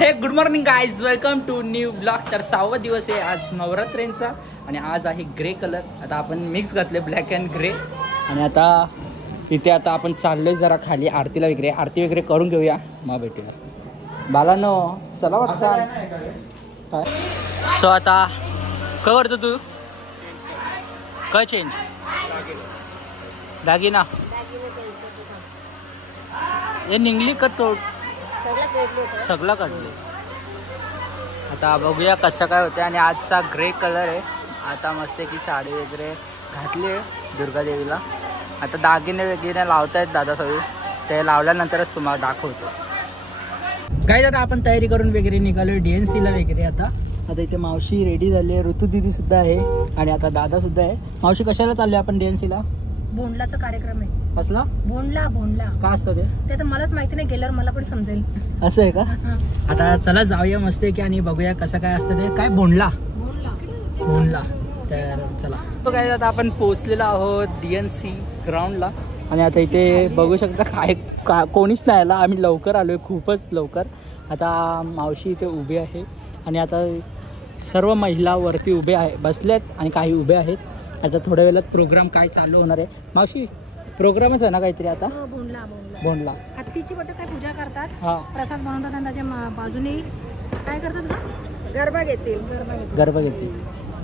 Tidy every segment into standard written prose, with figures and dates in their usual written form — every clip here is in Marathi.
हे good morning guys, welcome to new blog. तर 6वा दिवस आहे आज नवरात्रींचा आणि आज आहे ग्रे कलर. आता आपण मिक्स घातले ब्लॅक अँड ग्रे आणि आता इथे आता आपण चाललोय जरा खाली आरतीला वगैरे. आरती वगैरे करून घेऊया मग भेटूया. बालांनो चला वाटतं. सो आता काय करतो तू? काय चेंज दागिना हे निघली का तो सगळं काढले. आता बघूया कसं काय होतं. आणि आजचा ग्रे कलर आहे. आता मस्त की साडी वगैरे घातली आहे दुर्गादेवीला. आता दागिने वगैरे लावतायत दादा सगळे, ते लावल्यानंतरच तुम्हाला दाखवतो. काय दादा आपण तयारी करून वगैरे निघालो DNCला वगैरे. आता इथे मावशी रेडी झाली आहे, ऋतू दिदी सुद्धा आहे आणि आता दादा सुद्धा आहे. मावशी कशाला चालले आपण DNCला? भोंडलाचा कार्यक्रम आहे. कसला भोंडला? भोंडला का असतं ते तर मलाच माहिती नाही, गेल्यावर मला पण समजेल. असं आहे का? आता चला जाऊया मस्त की आणि बघूया कसं काय असतं ते. काय भोंडला? भोंडला. तर चला काय आता आपण पोहोचलेलो आहोत DNC ग्राउंडला. आणि आता इथे बघू शकता काय कोणीच नाही आला. आम्ही लवकर आलोय, खूपच लवकर. आता मावशी इथे उभी आहे आणि आता सर्व महिला वरती उभे आहे, बसल्यात आणि काही उभे आहेत. आता थोड्या वेळात प्रोग्राम काय चालू होणार आहे. मावशी प्रोग्रामच आहे ना काहीतरी आता? भोंडला हत्तीची बट काय पूजा करतात, हा प्रसाद बनवतात आणि त्याच्या बाजूने काय करतात ना, गरबा गरबा घेतील.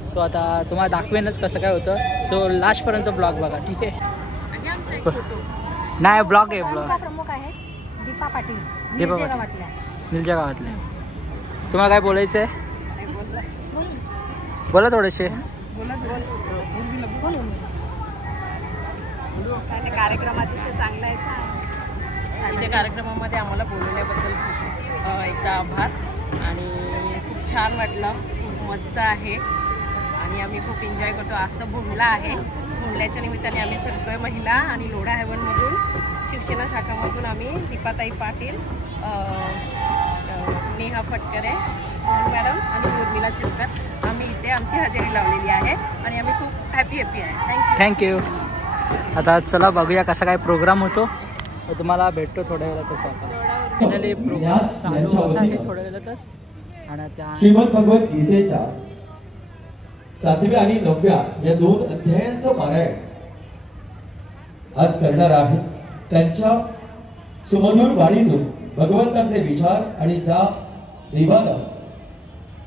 सो आता तुम्हाला दाखवेनच कसं काय होतं. सो लास्टपर्यंत ब्लॉग बघा, ठीक आहे? नाही ब्लॉग आहे. ब्लॉग प्रमुख आहेत दीपा पाटील, दीपा गावातल्या. निलच्या गावातल्या. तुम्हाला काय बोलायचं आहे? बोला थोडेसे. कार्यक्रम अतिशय चांगला आहे. इथे कार्यक्रमामध्ये आम्हाला बोलवल्याबद्दल खूप एकदा आभार. आणि खूप छान वाटलं, खूप मस्त आहे आणि आम्ही खूप एन्जॉय करतो. आज तर भोंडला आहे. भोंडल्याच्या निमित्ताने आम्ही सगळे महिला आणि लोढा हेवनमधून, शिवसेना शाखामधून आम्ही दीपाताई पाटील, नेहा फटकरे मॅडम आणि उर्मिला चिरकर आम्ही इथे आमची हजेरी लावलेली आहे आणि आम्ही खूप हॅपी आहे. थँक्यू. आता चला बघूया कसा काय प्रोग्राम होतो. तुम्हाला भेटतो थोड्या वेळातच. फायनली प्रोग्राम चालू होत आहे थोड्या वेळातच. आणि त्या श्रीमद भगवत गीतेच्या 7व्या आणि 9व्या या 2 अध्यायांचं पारायण आज करणार आहे. त्यांच्या सुमधुर वाणीतून भगवंताचे विचार आणि ज्या देवानं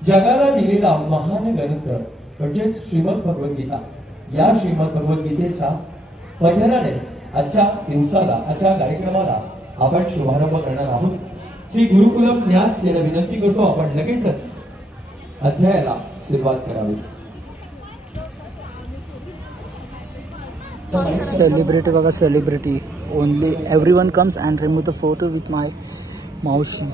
जगाला दिलेला महान ग्रंथ म्हणजेच श्रीमद भगवद्गीता, या श्रीमद भगवद्गीतेच्या पठणाने आजच्या दिवसाला, आजच्या कार्यक्रमाला आपण शुभारंभ करणार आहोत. श्री गुरुकुलम न्यास यांना विनंती करतो आपण लगेचच अध्यायाला सुरुवात करावी. सेलिब्रिटी बघा, celebrity only everyone comes and remove the photo with my मावशी.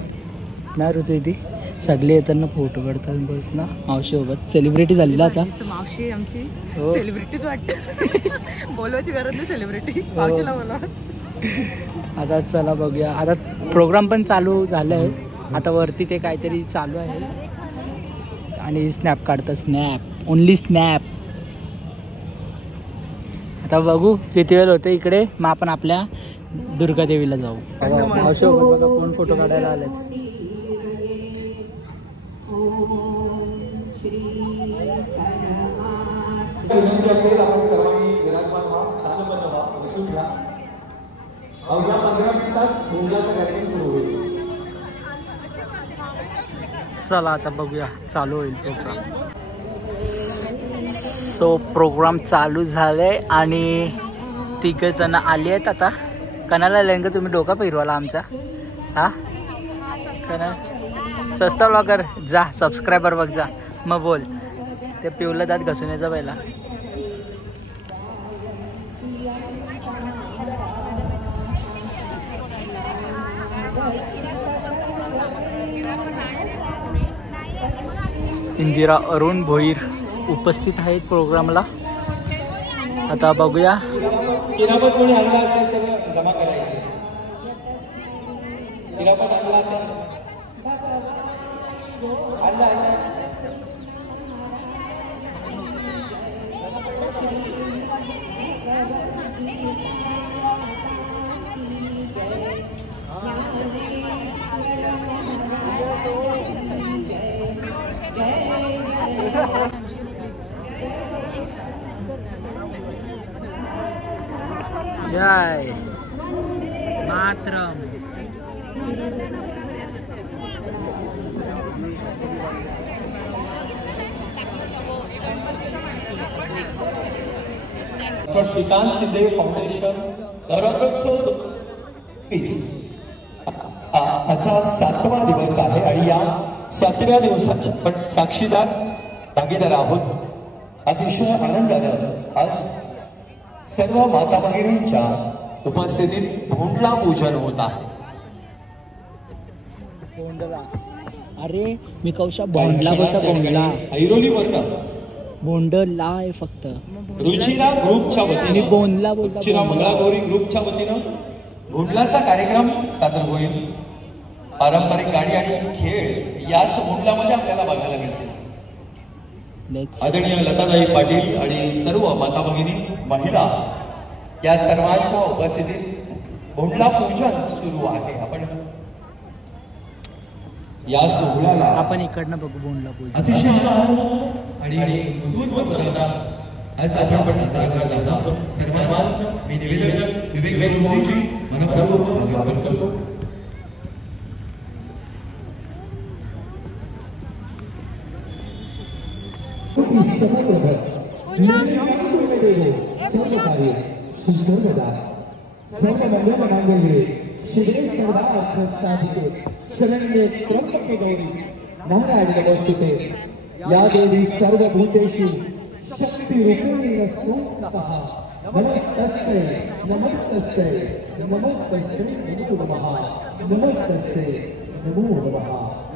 नाही ऋतू ती सगळे येताना फोटो काढतात बस ना मावशीसोबत. सेलिब्रिटी झाली ना आता मावशी आमची सेलिब्रिटीच वाटते. बोलवायची गरज नाही, सेलिब्रिटी मावशीला बोलवा. आता चला बघूया. आता प्रोग्राम पण चालू झालं आहे. आता वरती ते काहीतरी चालू आहे आणि स्नॅप काढतं. Snap, only snap. आता बघू किती वेळ होते इकडे. मग आपण आपल्या दुर्गादेवीला जाऊ. मावशीसोबत बघा कोण फोटो काढायला आलेत. विनंती असेल आपण सर्वांनी विराजमान व्हा, स्थानबद्ध व्हा, बसून घ्या. अवघ्या 15 मिनिटात भोंडलाचा कार्यक्रम सुरू होईल. चला आता बघूया, चालू होईल प्रोग्राम. सो प्रोग्राम चालू झालाय आणि 3 जण आली आहेत. आता कणाला लेंग तुम्ही डोका फिरवाला आमचा. हा कणा सस्ता ब्लॉगर जा, सबस्क्रायबर बघ जा. मग बोल. ते पिवलं दात घसून यायचा पहिला. इंदिरा अरुण भोईर उपस्थित आहेत प्रोग्रामला. आता बघूया. किरापत कोणी आणला असेल तर जमा करायला. किरापत आणला असेल जय मातरम. डॉक्टर श्रीकांत शिंदे फाउंडेशन नवरात्रोत्सव पीस आजचा 7वा दिवस आहे आणि या 7व्या दिवसाचे आपण साक्षीदार भागीदार आहोत. अतिशय आनंदानं आज सर्व माता भगिनींच्या उपस्थितीत भोंडला पूजन होत आहे. बोंडला. अरे मी कौशा बोंडला बोलता. बोंडला ऐरोली वर्ण बोंडला आहे फक्त. रुचिरा ग्रुपच्या वतीने बोंडला बोलता. रुचिरा मंगळागौरी ग्रुपच्या वतीनं भोंडलाचा कार्यक्रम सादर होईल. पारंपरिक गाडी आणि खेळ याच भोंडलामध्ये आपल्याला बघायला मिळतील. आदरणीय लताताई पाटील आणि सर्व माता भगिनी महिला या सर्वांच्या उपस्थितीत भोंडला पूजन सुरू आहे. आपण या सोहळ्याला आपण इकडनं बघू बोंडला पूजन. अतिशय आनंद आणि सुस्वरता आज आपण सादर करतो. सर्वांचं मी निवेदक विवेक गुरुजी मनपूर्वक स्वागत करतो. या देवी सर्वभूतेषु शक्तिरूपेण संस्थितः. नमस्तस्यै नमस्तस्यै नमस्तस्यै नमो नमः. नमस्तस्यै नमो नमः.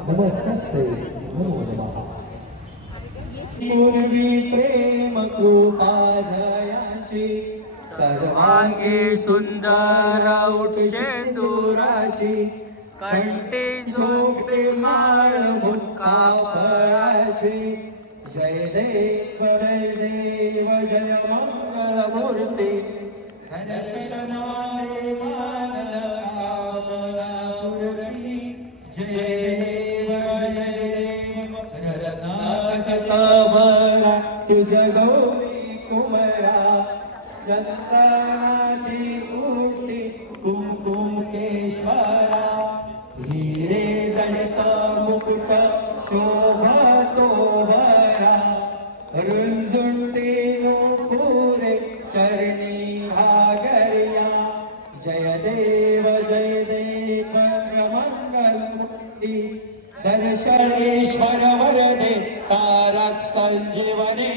नमस्तस्यै नमो नमः. पूर्वी प्रेम कृपा जयाची सर्वांगी सुंदर उठे दूराची कंठी झोपे माळ मुक्का फळाची. जय देव जय मंगल मूर्ती दर्शनारे मान कामनापूर्ती. जय देव रत्नाच्या बरा तुझ गौरी कुमरा. चंदनाची उठी कुमकुम केशवरा. हिरे जडित मुकुट शोभतो भरा. रुंजुंटी नुपुरे चरणी घागरिया. जय देव मंगल मुक्ती. दर्शनेश्वर वरदे तारक संजीवने.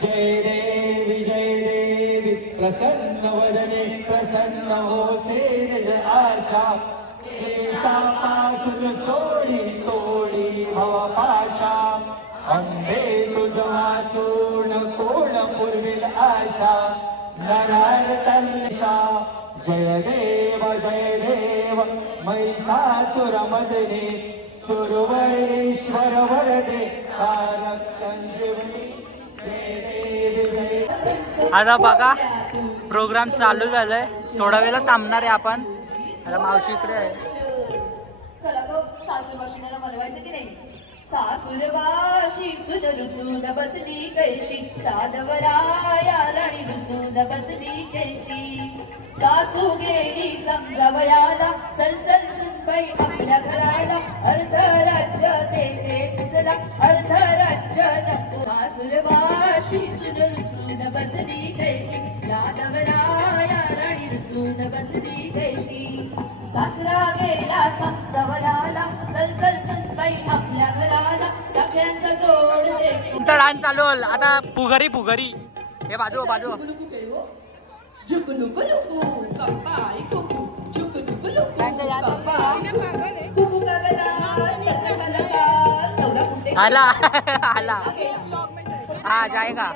जय देवी प्रसन्न वदने प्रसन्न होसे निज आशा. केशापासून सोडी तोडी भव पाशा. अंबे तुझ वाचून कोण पुरविल आशा. नरार्दनशा. जय देव महिषासुरमर्दिनी. सुरवरेश्वर वरदे तारक संजीवनी. आता बघा प्रोग्राम चालू झालाय. थोडा वेळ थांबणार आहे आपण. आता मावशी इकडे आहे. चला तो सासूरवाशीला बनवायचं की नाही. सासूरवाशी सुन रुसून बसली कैशी. साधवराया राणी रुसून बसली कैशी. सासू गेली समजावयाला. चल चल सुनबाई आपल्या घराला. अर्ध राज्य देते तुझला अर्ध राज्य नको. सासूरवाशी सुन रुसून बसली कैशी. यादवराया राणी रुसून बसली कैशी. सासरा गेला समजावयाला. चल चल सुनबाई आपल्या घराला. सगळ्यांचा जोड दे. तुमचा डान्स चालू होईल आता. फुगरी फुगरी. हे बाजू बाजू. झुकलुकलुकू कप्पाळी कुकू. झुकलुकलुकू कप्पाळी कुकू कागला. आला आला. हा जाएगा.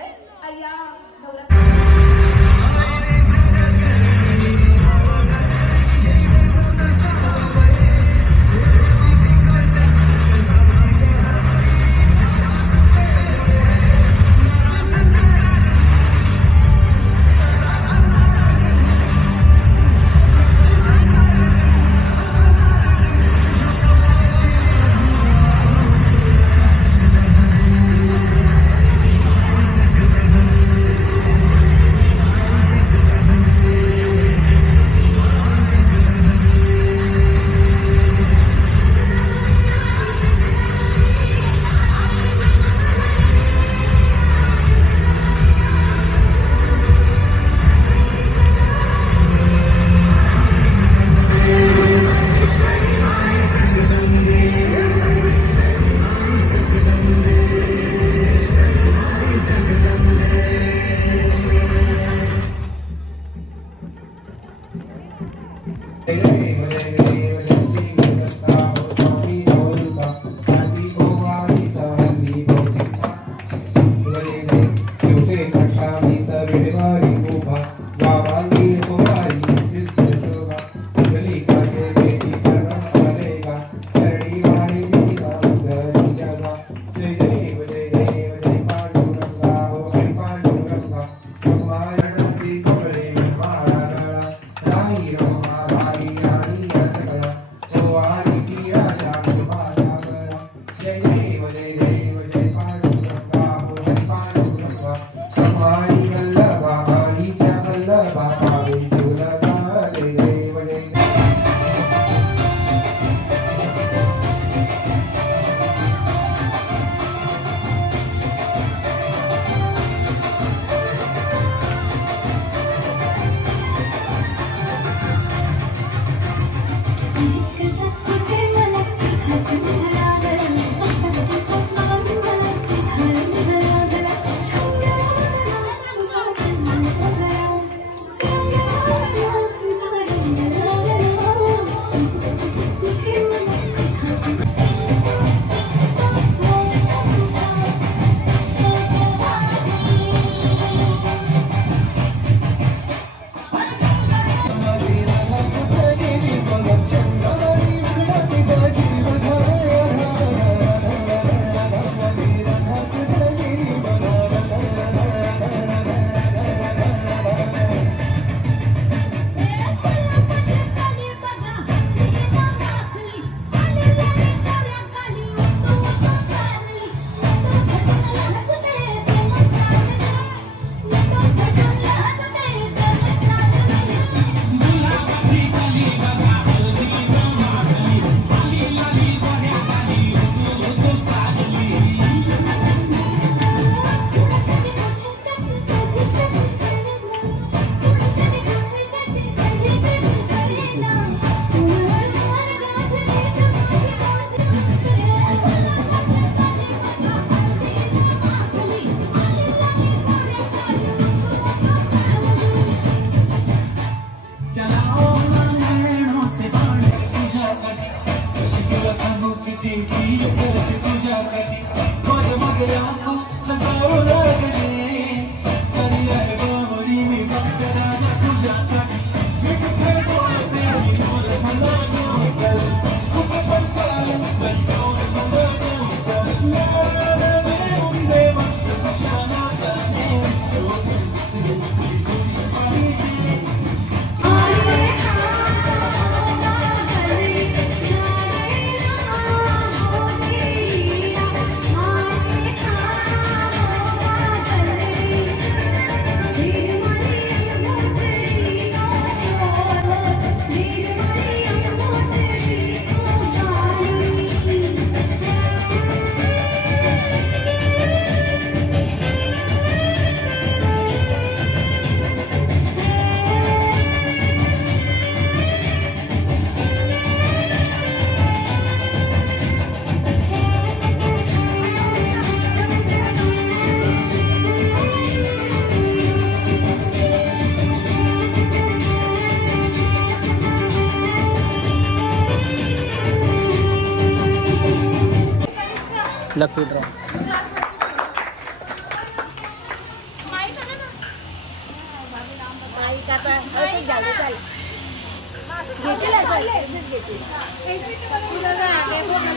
Lucky draw.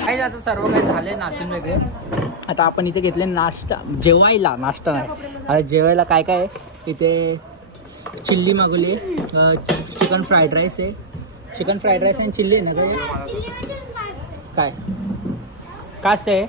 काही आता सर्व काही झाले नाचून वगैरे. आता आपण इथे घेतले नाश्ता, जेवायला. नाश्ता नाही, आता जेवायला काय काय आहे इथे. चिल्ली मागवली, चिकन फ्राईड राईस आहे. चिकन फ्राईड राईस आणि चिल्ली आहे ना काय काय असते.